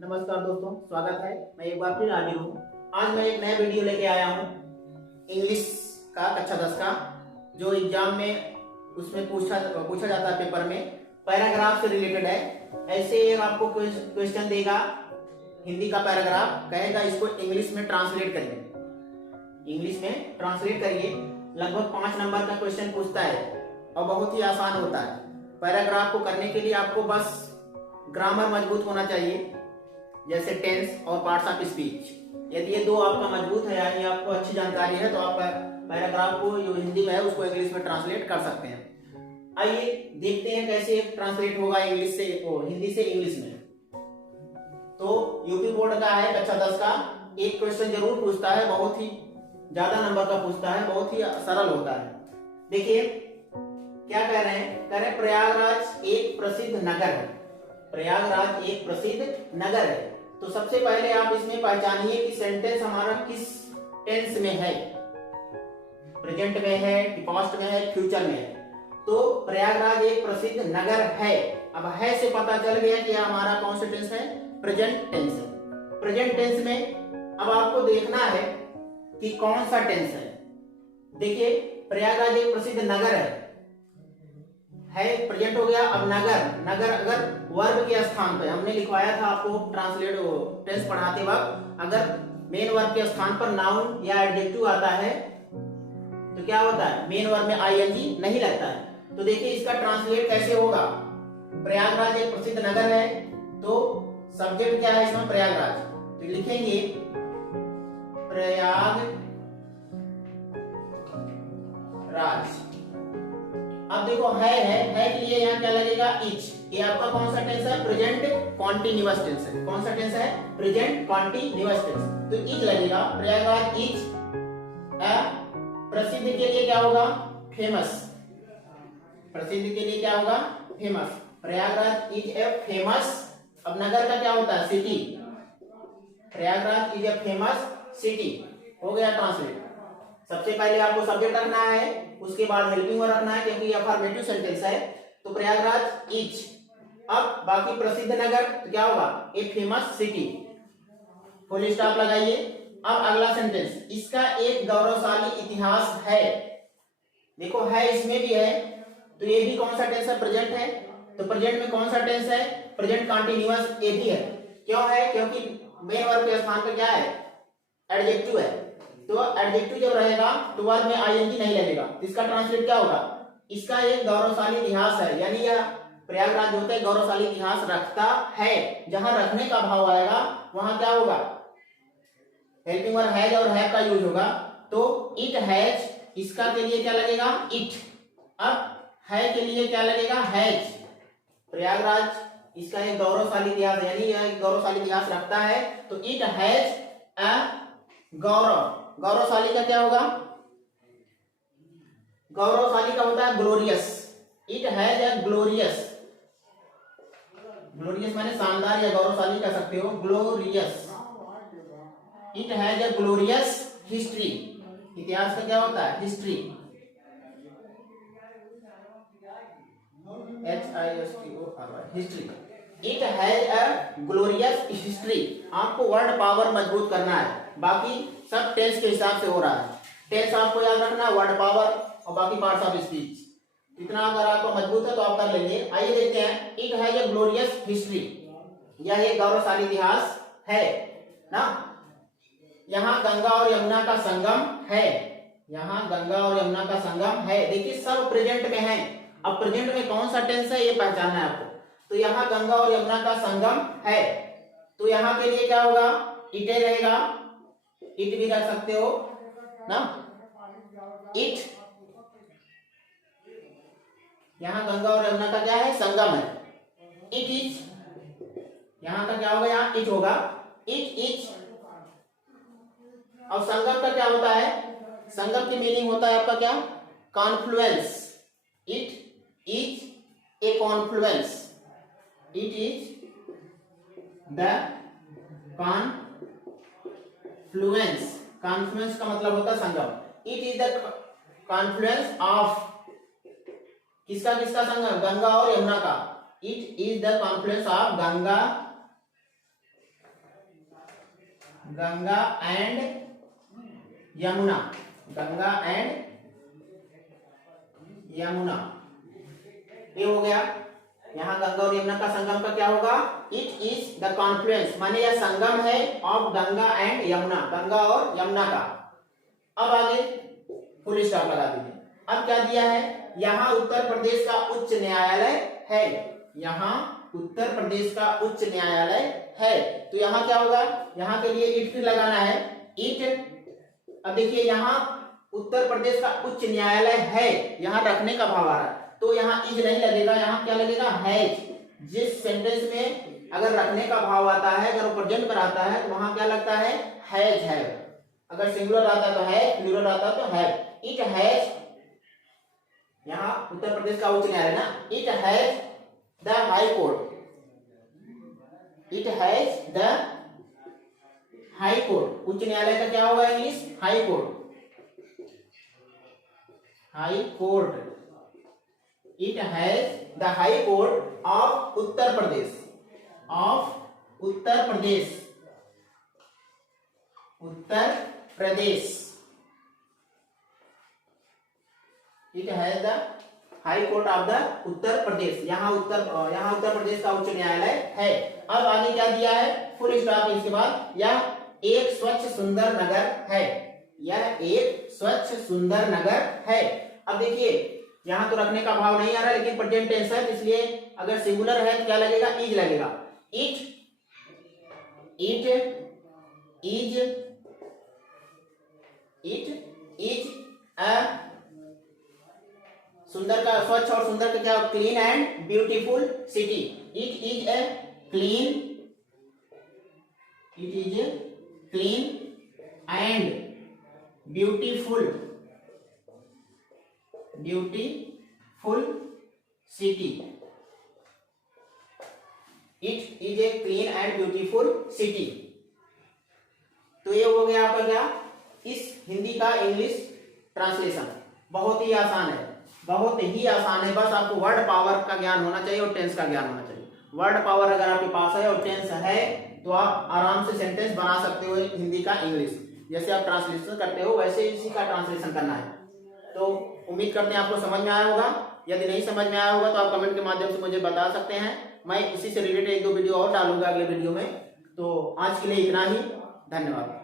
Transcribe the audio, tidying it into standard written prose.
नमस्कार दोस्तों, स्वागत है। मैं एक बार फिर हाजिर हूँ। आज मैं एक नया वीडियो लेके आया हूँ इंग्लिश का कक्षा 10 का, जो एग्जाम में उसमें पूछा जाता है पेपर में, पैराग्राफ से रिलेटेड है। ऐसे एक आपको क्वेश्चन देगा, हिंदी का पैराग्राफ कहेगा, इसको इंग्लिश में ट्रांसलेट करिए। इंग्लिश में ट्रांसलेट करिए। लगभग 5 नंबर का क्वेश्चन पूछता है और बहुत ही आसान होता है। पैराग्राफ को करने के लिए आपको बस ग्रामर मजबूत होना चाहिए, जैसे टेंस और पार्ट्स ऑफ स्पीच। यदि ये दो आपका मजबूत है, यानी आपको अच्छी जानकारी है, तो आप पैराग्राफ को जो हिंदी में है उसको इंग्लिश में ट्रांसलेट कर सकते हैं। आइए देखते हैं कैसे ट्रांसलेट होगा इंग्लिश से हिंदी से इंग्लिश में। तो यूपी बोर्ड का है कक्षा 10 का, एक क्वेश्चन जरूर पूछता है, बहुत ही ज्यादा नंबर का पूछता है, बहुत ही सरल होता है। देखिए क्या कह रहे हैं, कह रहे हैं प्रयागराज एक प्रसिद्ध नगर है। प्रयागराज एक प्रसिद्ध नगर है। तो सबसे पहले आप इसमें पहचानिए कि सेंटेंस हमारा किस टेंस में है, प्रेजेंट में है कि पास्ट में है, फ्यूचर में है। तो प्रयागराज एक प्रसिद्ध नगर है। अब है से पता चल गया कि हमारा कौन सा टेंस है, प्रेजेंट टेंस है। प्रेजेंट टेंस में अब आपको देखना है कि कौन सा टेंस है। देखिए प्रयागराज एक प्रसिद्ध नगर है, प्रेजेंट हो गया। अब नगर अगर वर्ब के स्थान पे, हमने लिखवाया था आपको ट्रांसलेट टेंस पढ़ाते वक्त, अगर मेन वर्ब के स्थान पर नाउन या एडजेक्टिव आता है तो क्या होता है, मेन वर्ब में आईएनजी नहीं लगता है। तो देखिए इसका ट्रांसलेट कैसे होगा। प्रयागराज एक प्रसिद्ध नगर है, तो सब्जेक्ट क्या है इसमें, प्रयागराज। तो लिखेंगे प्रयागराज। अब देखो है के लिए यहाँ क्या लगेगा, इच। ये आपका कौन सा टेंस है, प्रेजेंट कॉन्टिन्यूअस टेंस है। कौन सा टेंस है, प्रेजेंट कॉन्टिन्यूअस टेंस। तो इच लगेगा, प्रयागराज इच प्रसिद्ध के लिए क्या होगा, फेमस। प्रसिद्ध के लिए क्या होगा, famous. Prayagraj is a famous. अब नगर का क्या होता है, city. Prayagraj is a famous city. हो गया ट्रांसलेट। सबसे पहले आपको सब्जेक्ट रखना है, उसके बाद हेल्पिंग वर्ब रखना है, क्योंकि ये अफर्मेटिव सेंटेंस है। तो प्रयागराज इज, अब बाकी प्रसिद्ध नगर तो क्या होगा, a famous city. Full stop लगाइए। अब अगला सेंटेंस, इसका एक गौरवशाली इतिहास है। देखो है इसमें भी है, तो ये भी कौन सा टेंस है, प्रेजेंट है। तो प्रेजेंट में कौन सा टेंस है, प्रेजेंट कंटीन्यूअस। ये भी है, क्यों है, क्योंकि मेन वर्ब के स्थान पर क्या है, एडजेक्टिव है। तो एडजेक्टिव जब रहेगा तो वर्ब में आईएनजी नहीं लगेगा। इसका ट्रांसलेट क्या होगा, इसका एक गौरवशाली इतिहास है, यानी यह प्रयागराज होता है गौरवशाली इतिहास रखता है। जहां रखने का भाव आएगा वहां क्या होगा, हेल्पिंग वर्ब हैज और हैव का यूज होगा। तो इट हैज, इसका के लिए क्या लगेगा, इट। अब है के लिए क्या लगेगा, हैज। प्रयागराज इसका एक गौरवशाली इतिहास, यानी यह एक गौरवशाली इतिहास रखता है। तो इट हैज अ गौरव। गौरवशाली का क्या होगा, गौरवशाली का होता है glorious. It has a glorious. Glorious माने शानदार या गौरवशाली कह सकते हो, glorious. It has a glorious history. इतिहास का क्या होता है, history. History. It has a glorious history. आपको वर्ड पावर मजबूत करना है, बाकी सब टेंस के हिसाब से हो रहा है। टेंस आपको याद रखना, वर्ड पावर और बाकी पार्ट्स ऑफ स्पीच। इतना अगर आपको मजबूत है तो आप कर लेंगे। आइए देखते हैं, it has a glorious history, यह एक गौरवशाली इतिहास है ना। यहाँ गंगा और यमुना का संगम है। यहाँ गंगा और यमुना का संगम है। देखिए सब प्रेजेंट में है। अब प्रेजेंट में कौन सा टेंस है ये पहचानना है आपको। तो यहाँ गंगा और यमुना का संगम है, तो यहाँ के लिए क्या होगा, इटे रहेगा। इट भी रख सकते हो ना, इट। यहाँ गंगा और यमुना का क्या है, संगम है। इट इज, यहाँ का क्या होगा, यहाँ इट होगा। It is. और संगम का क्या होता है, संगम की मीनिंग होता है आपका क्या, confluence. It is a confluence. It is the confluence. Confluence का मतलब होता है संगम। It is the confluence of, किसका किसका संगम, गंगा और यमुना का। It is the confluence of Ganga Ganga and Yamuna, Ganga and Yamuna, ये हो गया। यहाँ गंगा और यमुना का संगम का क्या होगा? इट इज द कॉन्फ्लुएंस, माने यह संगम है ऑफ गंगा एंड यमुना, गंगा और यमुना का। अब आगे फुल स्टॉप लगा दीजिए। अब क्या दिया है? यहाँ उत्तर प्रदेश का उच्च न्यायालय है, यहाँ उत्तर प्रदेश का उच्च न्यायालय है। तो यहाँ क्या होगा? यहाँ के लिए इट फिर लगाना है, इट। अब देखिए यहाँ उत्तर प्रदेश का उच्च न्यायालय है, यहाँ रखने का भाव आ रहा है, तो यहाँ इज नहीं लगेगा, यहाँ क्या लगेगा? हैज। जिस सेंटेंस में अगर रखने का भाव आता है, अगर वो प्रेजेंट पर आता है, तो वहां क्या लगता है? हैज है। अगर सिंगुलर आता तो है, प्लूरल आता तो है। इट हैज, यहाँ उत्तर प्रदेश का उच्च न्यायालय ना, it has the high court, it has the high court. उच्च न्यायालय का क्या होगा English? High court, high court. It has the high court of Uttar Pradesh, of Uttar Pradesh, Uttar Pradesh. It has the high court of the Uttar Pradesh, यहाँ उत्तर प्रदेश का उच्च न्यायालय है। अब आगे क्या दिया है? Full stop. इसके बाद यह एक स्वच्छ सुंदर नगर है, यह एक स्वच्छ सुंदर नगर है। अब देखिए यहाँ तो रखने का भाव नहीं आ रहा, लेकिन प्रेजेंट टेंस है, इसलिए अगर सिंगुलर है तो क्या लगेगा? इज लगेगा। It is, it is a, सुंदर का, स्वच्छ और सुंदर का क्या? Clean and beautiful city. It is a clean, it is a clean and beautiful, beautiful city. It is a clean and beautiful city. तो ये हो गया आपका क्या? इस हिंदी का इंग्लिश ट्रांसलेशन। बहुत ही आसान है, बहुत ही आसान है। बस आपको वर्ड पावर का ज्ञान होना चाहिए और टेंस का ज्ञान होना चाहिए। वर्ड पावर अगर आपके पास है और टेंस है तो आप आराम से सेंटेंस बना सकते हो हिंदी का इंग्लिश। जैसे आप ट्रांसलेशन करते हो वैसे इसी का ट्रांसलेशन करना है। तो उम्मीद करते हैं आपको समझ में आया होगा। यदि नहीं समझ में आया होगा तो आप कमेंट के माध्यम से मुझे बता सकते हैं। मैं इसी से रिलेटेड एक दो वीडियो और डालूंगा अगले वीडियो में। तो आज के लिए इतना ही, धन्यवाद।